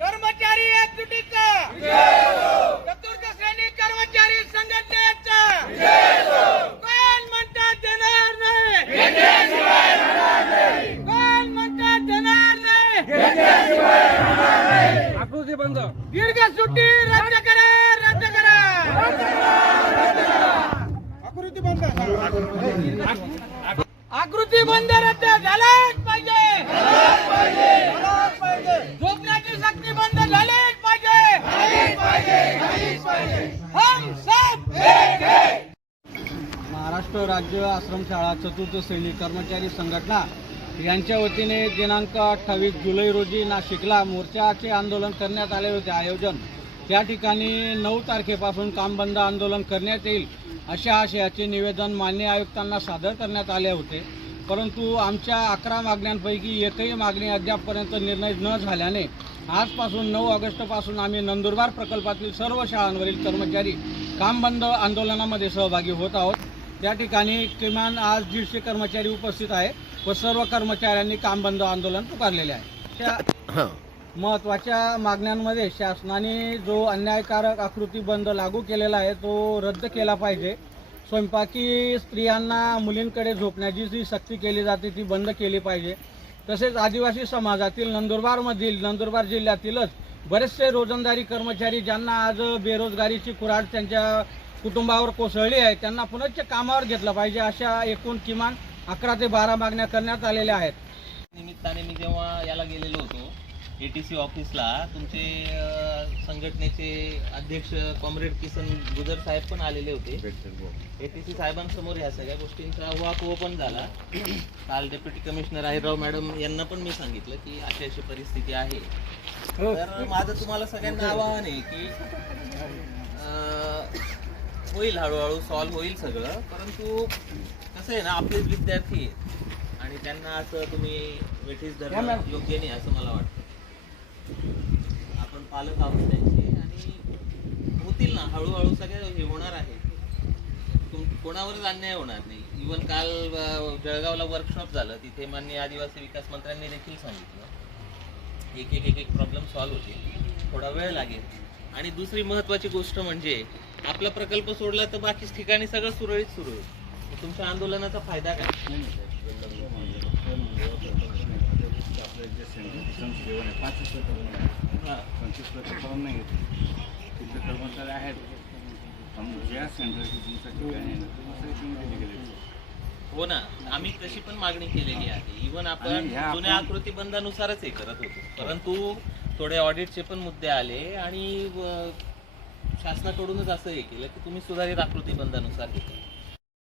कर्मचारी एकजुटीचा चतुर्थ श्रेणी कर्मचारी संघटनेचा कोण म्हणतात देणार नाही कोण म्हणतात देणार नाही आकृती बंद दीर्घ सुट्टी रद्द करा रद्द करा आकृती बंद आकृती बंद रद्द झाला. महाराष्ट्र राज्य आश्रमशाळा चतुर्थ श्रेणी कर्मचारी संघटना यांच्या वतीने दिनांक अठ्ठावीस जुलै रोजी नाशिकला मोर्चाचे आंदोलन करण्यात आले होते. आयोजन त्या ठिकाणी नऊ तारखेपासून काम बंद आंदोलन करण्यात येईल अशा आशयाचे निवेदन मान्य आयुक्तांना सादर करण्यात आले होते. परंतु आमच्या अकरा मागण्यांपैकी एकही मागणी अद्यापपर्यंत निर्णय न झाल्याने आजपासून नऊ ऑगस्टपासून आम्ही नंदुरबार प्रकल्पातील सर्व शाळांवरील कर्मचारी काम बंद आंदोलनामध्ये सहभागी होत आहोत. त्या ठिकाणी किमान आज दीडशे कर्मचारी उपस्थित आहे व सर्व कर्मचाऱ्यांनी काम बंद आंदोलन पुकारलेले आहे. त्या महत्त्वाच्या मागण्यांमध्ये शासनाने जो अन्यायकारक आकृती बंद लागू केलेला आहे तो रद्द केला पाहिजे. स्वयंपाकी स्त्रियांना मुलींकडे झोपण्याची जी सक्ती केली जाते ती बंद केली पाहिजे. तसेच आदिवासी समाजातील नंदुरबारमधील नंदुरबार जिल्ह्यातीलच बरेचसे रोजंदारी कर्मचारी ज्यांना आज बेरोजगारीची कुऱ्हाड त्यांच्या कुटुंबावर कोसळली आहे त्यांना पुनश्च कामावर घेतलं पाहिजे अशा एकूण किमान अकरा ते बारा मागण्या करण्यात आलेल्या आहेत. निमित्ताने मी जेव्हा याला गेलेलो होतो ए टी सी ऑफिसला तुमचे संघटनेचे अध्यक्ष कॉम्रेड किसन गुजर साहेब पण आलेले होते. ए टी सी साहेबांसमोर ह्या सगळ्या गोष्टींचा उहापोह पण झाला. काल डेप्युटी कमिशनर আহিरराव मॅडम यांना पण मी सांगितलं की अशी अशी परिस्थिती आहे. तर माझं तुम्हाला सगळ्यांना आवाहन आहे की होईल हळूहळू सॉल्व्ह होईल सगळं. परंतु कसं आहे ना आपलेच विद्यार्थी आहेत आणि त्यांना असं तुम्ही वेठीस धरणं योग्य नाही असं मला वाटतं. आपण पालक आहोत त्यांचे आणि होतील ना हळूहळू सगळे हे होणार आहे. कोणावरच अन्याय होणार नाही. इवन काल जळगावला वर्कशॉप झालं तिथे मान्य आदिवासी विकास मंत्र्यांनी देखील सांगितलं. एक एक एक एक प्रॉब्लेम सॉल्व्ह होतील. थोडा वेळ लागेल. आणि दुसरी महत्वाची गोष्ट म्हणजे आपला प्रकल्प सोडला तर बाकीच ठिकाणी सगळं सुरळीत सुरू होईल. मग तुमच्या आंदोलनाचा फायदा काय? आहे हा. पंचवीस नाही आहेत ज्या तुमच्या ठिकाणी आहे दिले गेले हो ना. आम्ही तशी पण मागणी केलेली आहे. इवन आपण जुन्या आकृती बंधानुसारच हे करत होतो. परंतु थोडे ऑडिटचे पण मुद्दे आले आणि शासनाकडूनच असं हे केलं की तुम्ही सुधारित आकृती बंधानुसार हे